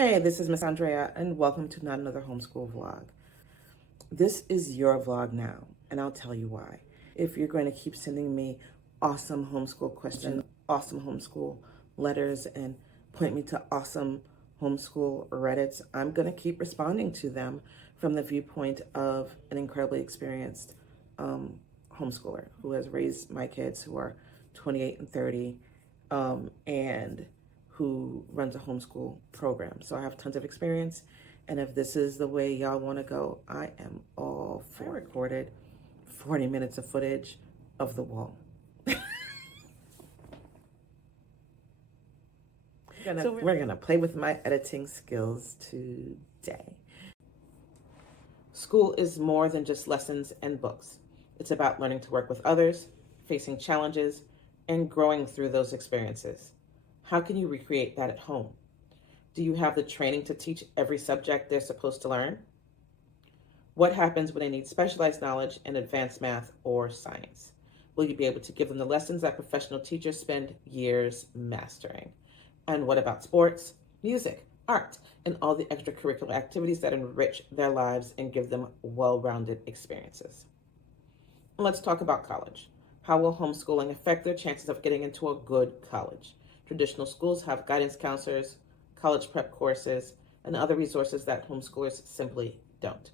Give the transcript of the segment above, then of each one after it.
Hey, this is Miss Andrea, and welcome to Not Another Homeschool Vlog. This is your vlog now, and I'll tell you why. If you're going to keep sending me awesome homeschool questions, awesome homeschool letters, and point me to awesome homeschool Reddits, I'm going to keep responding to them from the viewpoint of an incredibly experienced homeschooler who has raised my kids who are 28 and 30, and who runs a homeschool program. So I have tons of experience. And if this is the way y'all want to go, I am all for it. I recorded 40 minutes of footage of the wall. We're gonna play with my editing skills today. School is more than just lessons and books. It's about learning to work with others, facing challenges, and growing through those experiences. How can you recreate that at home? Do you have the training to teach every subject they're supposed to learn? What happens when they need specialized knowledge in advanced math or science? Will you be able to give them the lessons that professional teachers spend years mastering? And what about sports, music, art, and all the extracurricular activities that enrich their lives and give them well-rounded experiences? And let's talk about college. How will homeschooling affect their chances of getting into a good college? Traditional schools have guidance counselors, college prep courses, and other resources that homeschoolers simply don't.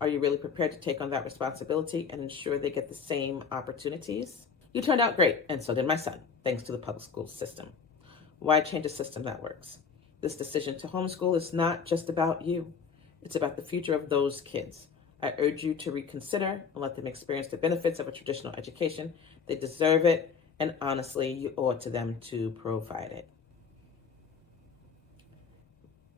Are you really prepared to take on that responsibility and ensure they get the same opportunities? You turned out great, and so did my son, thanks to the public school system. Why change a system that works? This decision to homeschool is not just about you. It's about the future of those kids. I urge you to reconsider and let them experience the benefits of a traditional education. They deserve it. And honestly, you owe it to them to provide it.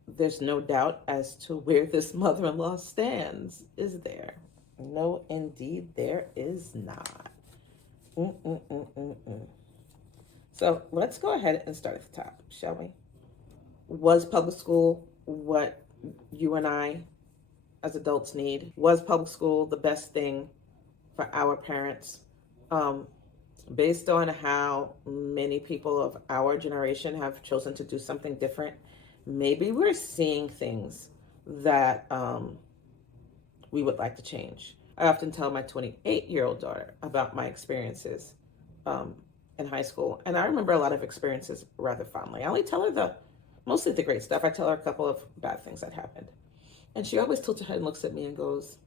There's no doubt as to where this mother-in-law stands, is there? No, indeed, there is not. So let's go ahead and start at the top, shall we? Was public school what you and I as adults need? Was public school the best thing for our parents? Based on how many people of our generation have chosen to do something different, maybe we're seeing things that we would like to change. I often tell my 28-year-old daughter about my experiences in high school, and I remember a lot of experiences rather fondly. I only tell her mostly the great stuff. I tell her a couple of bad things that happened. And she always tilts her head and looks at me and goes,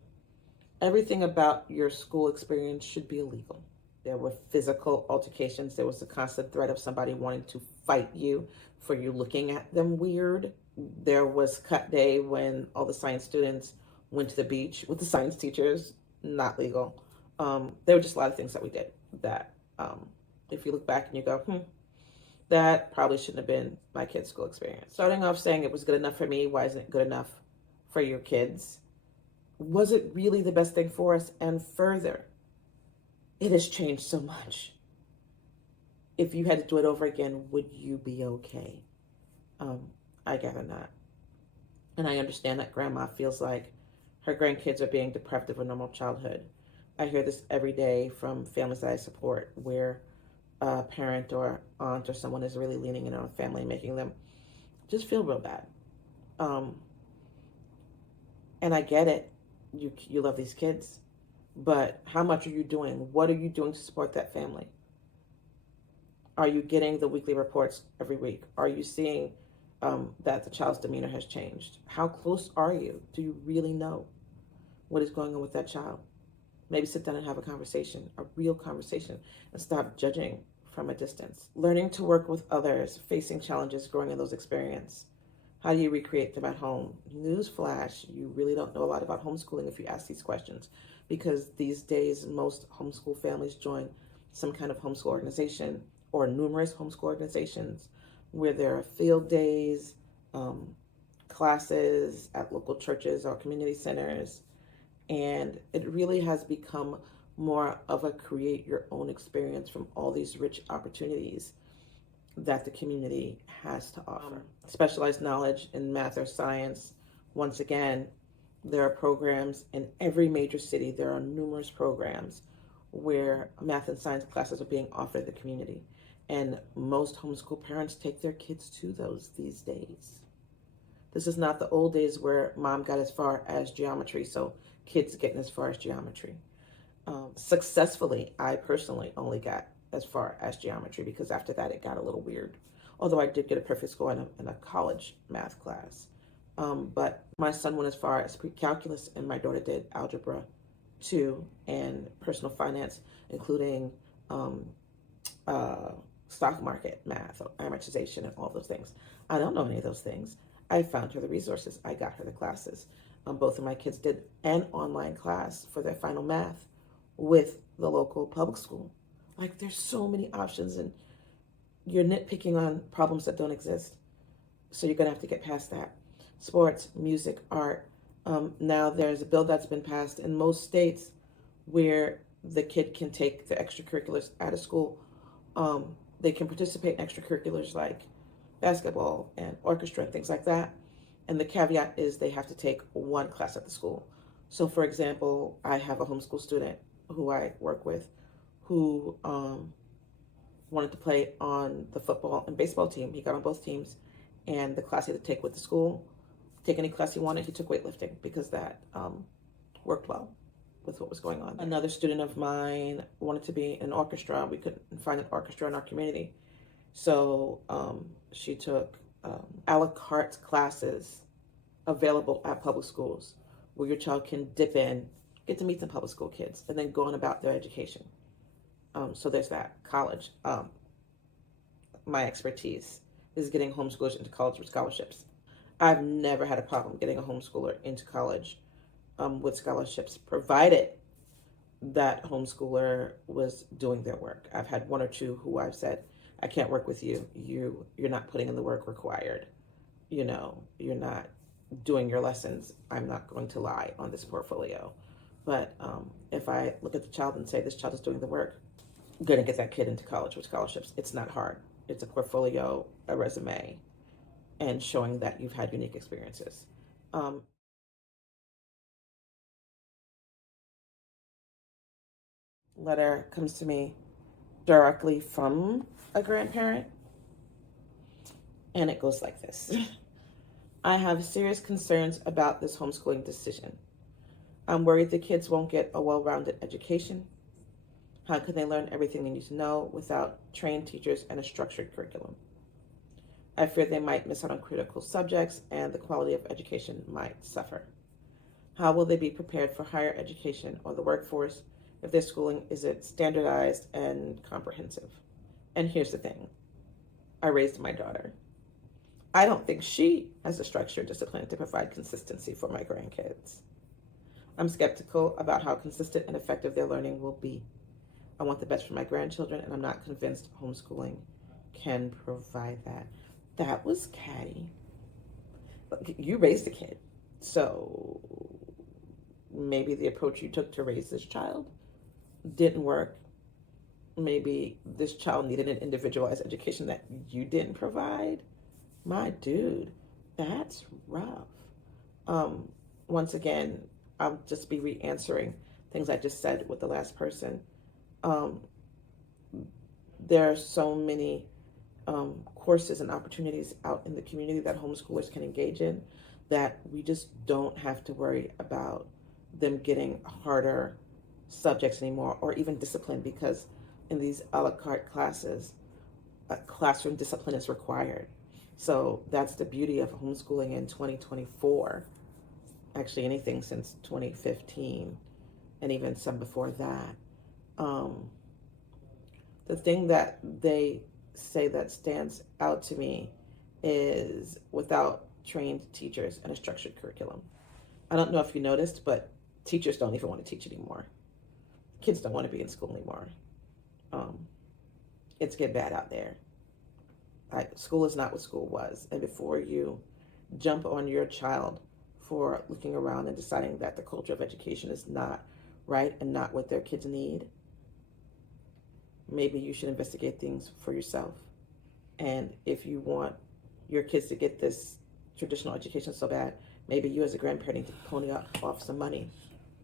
everything about your school experience should be illegal. There were physical altercations. There was the constant threat of somebody wanting to fight you for you looking at them weird. There was cut day when all the science students went to the beach with the science teachers. Not legal. There were just a lot of things that we did that if you look back and you go, that probably shouldn't have been my kid's school experience. Starting off saying it was good enough for me, why isn't it good enough for your kids? Was it really the best thing for us? And further, it has changed so much. If you had to do it over again, would you be okay? I gather not. And I understand that grandma feels like her grandkids are being deprived of a normal childhood. I hear this every day from families that I support where a parent or aunt or someone is really leaning in on a family, making them just feel real bad. And I get it. You love these kids. But how much are you doing? What are you doing to support that family? Are you getting the weekly reports every week? Are you seeing that the child's demeanor has changed? How close are you? Do you really know what is going on with that child? Maybe sit down and have a conversation, a real conversation, and stop judging from a distance. Learning to work with others, facing challenges, growing in those experiences. How do you recreate them at home? Newsflash, you really don't know a lot about homeschooling if you ask these questions, because these days most homeschool families join some kind of homeschool organization or numerous homeschool organizations where there are field days, classes at local churches or community centers, and it really has become more of a create your own experience from all these rich opportunities that the community has to offer. Specialized knowledge in math or science, once again, there are programs in every major city. There are numerous programs where math and science classes are being offered in the community. And most homeschool parents take their kids to those these days. This is not the old days where mom got as far as geometry, so kids getting as far as geometry. Successfully, I personally only got as far as geometry because after that it got a little weird. Although I did get a perfect score in a college math class. But my son went as far as pre-calculus and my daughter did algebra 2 and personal finance, including stock market math or amortization and all those things. I don't know any of those things. I found her the resources. I got her the classes. Both of my kids did an online class for their final math with the local public school. Like, there's so many options, and you're nitpicking on problems that don't exist. So you're going to have to get past that. Sports, music, art. Now there's a bill that's been passed in most states where the kid can take the extracurriculars out of school. They can participate in extracurriculars like basketball and orchestra and things like that. And the caveat is they have to take one class at the school. So, for example, I have a homeschool student who I work with who wanted to play on the football and baseball team. He got on both teams, and the class he had to take with the school, take any class he wanted, he took weightlifting because that worked well with what was going on. Another student of mine wanted to be in an orchestra. We couldn't find an orchestra in our community. So she took a la carte classes available at public schools where your child can dip in, get to meet some public school kids, and then go on about their education. So there's that. College. My expertise is getting homeschoolers into college with scholarships. I've never had a problem getting a homeschooler into college with scholarships, provided that homeschooler was doing their work. I've had one or two who I've said, I can't work with you. You're not putting in the work required. You're not doing your lessons. I'm not going to lie on this portfolio. But if I look at the child and say this child is doing the work, I'm going to get that kid into college with scholarships. It's not hard. It's a portfolio, a resume, and showing that you've had unique experiences. Letter comes to me directly from a grandparent, and it goes like this. I have serious concerns about this homeschooling decision. I'm worried the kids won't get a well-rounded education. How can they learn everything they need to know without trained teachers and a structured curriculum? I fear they might miss out on critical subjects and the quality of education might suffer. How will they be prepared for higher education or the workforce if their schooling isn't standardized and comprehensive? And here's the thing. I raised my daughter. I don't think she has the structure or discipline to provide consistency for my grandkids. I'm skeptical about how consistent and effective their learning will be. I want the best for my grandchildren, and I'm not convinced homeschooling can provide that. That was catty. You raised a kid, so maybe the approach you took to raise this child didn't work. Maybe this child needed an individualized education that you didn't provide. My dude, that's rough. Once again, I'll just be re-answering things I just said with the last person. There are so many courses and opportunities out in the community that homeschoolers can engage in that we just don't have to worry about them getting harder subjects anymore, or even discipline, because in these a la carte classes, classroom discipline is required. So that's the beauty of homeschooling in 2024. Actually, anything since 2015, and even some before that. The thing that they say that stands out to me is without trained teachers and a structured curriculum. I don't know if you noticed, but teachers don't even want to teach anymore. Kids don't want to be in school anymore. It's getting bad out there. School is not what school was. And before you jump on your child for looking around and deciding that the culture of education is not right and not what their kids need, maybe you should investigate things for yourself. And if you want your kids to get this traditional education so bad, maybe you as a grandparent need to pony off some money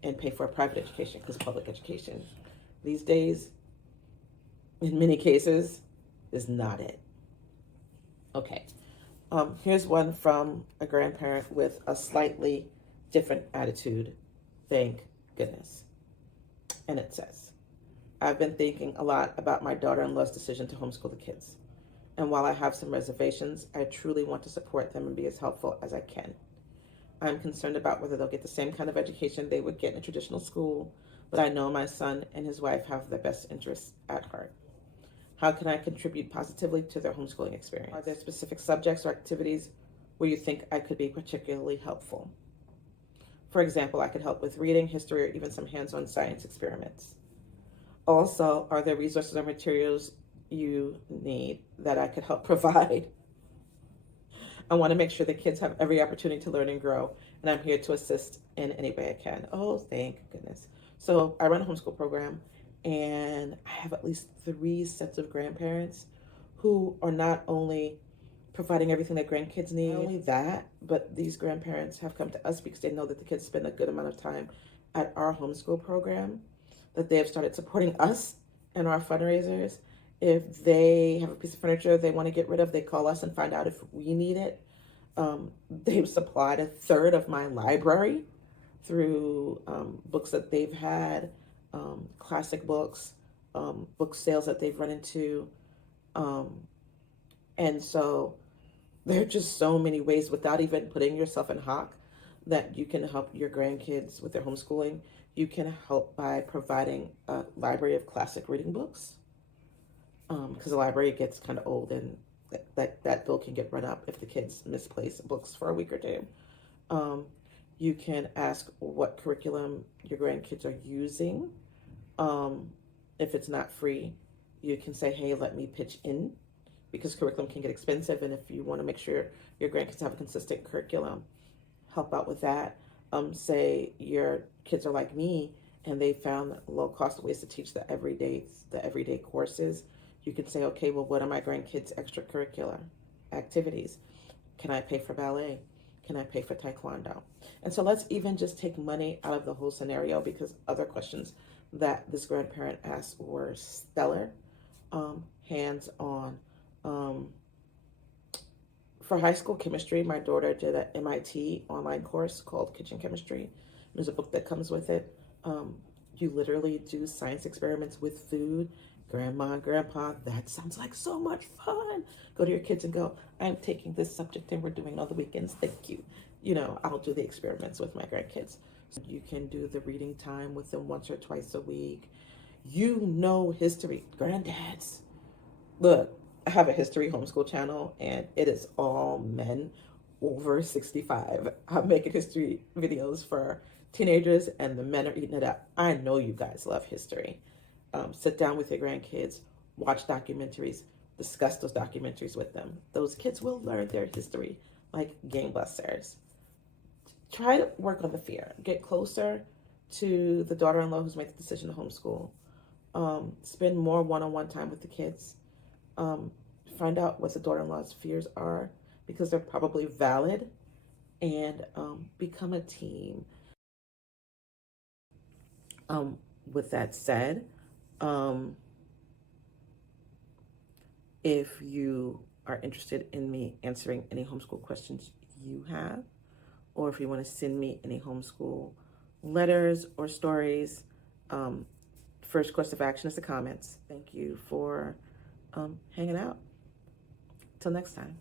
and pay for a private education, because public education these days, in many cases, is not it. Okay, Here's one from a grandparent with a slightly different attitude. Thank goodness. And it says, I've been thinking a lot about my daughter-in-law's decision to homeschool the kids. And while I have some reservations, I truly want to support them and be as helpful as I can. I'm concerned about whether they'll get the same kind of education they would get in a traditional school, but I know my son and his wife have their best interests at heart. How can I contribute positively to their homeschooling experience? Are there specific subjects or activities where you think I could be particularly helpful? For example, I could help with reading, history, or even some hands-on science experiments. Also, are there resources or materials you need that I could help provide? I want to make sure the kids have every opportunity to learn and grow, and I'm here to assist in any way I can. Oh, thank goodness. So I run a homeschool program, and I have at least 3 sets of grandparents who are not only providing everything that grandkids need, not only that, but these grandparents have come to us because they know that the kids spend a good amount of time at our homeschool program, that they have started supporting us and our fundraisers. If they have a piece of furniture they want to get rid of, they call us and find out if we need it. They've supplied a third of my library through books that they've had, classic books, book sales that they've run into. And so there are just so many ways without even putting yourself in hock that you can help your grandkids with their homeschooling. You can help by providing a library of classic reading books, because the library gets kind of old and that bill can get run up if the kids misplace books for a week or two. You can ask what curriculum your grandkids are using. If it's not free, you can say, hey, let me pitch in, because curriculum can get expensive. And if you want to make sure your grandkids have a consistent curriculum, help out with that. Say your kids are like me and they found low cost ways to teach the everyday courses. You could say, okay, well, what are my grandkids' extracurricular activities? Can I pay for ballet? Can I pay for taekwondo? And so let's even just take money out of the whole scenario, because other questions that this grandparent asked were stellar, hands-on. For high school chemistry, my daughter did an MIT online course called Kitchen Chemistry. There's a book that comes with it. You literally do science experiments with food. Grandma and grandpa, that sounds like so much fun. Go to your kids and go, I'm taking this subject and we're doing it on the weekends. Thank you. I'll do the experiments with my grandkids. So you can do the reading time with them once or twice a week. History. Granddads. Look, I have a history homeschool channel and it is all men over 65. I'm making history videos for teenagers and the men are eating it up. I know you guys love history. Sit down with your grandkids, watch documentaries, discuss those documentaries with them. Those kids will learn their history like gangbusters. Try to work on the fear. Get closer to the daughter-in-law who's made the decision to homeschool. Spend more one-on-one time with the kids. Find out what the daughter-in-law's fears are, because they're probably valid, and become a team. With that said, if you are interested in me answering any homeschool questions you have, or if you want to send me any homeschool letters or stories, first course of action is the comments. Thank you for hanging out. Till next time.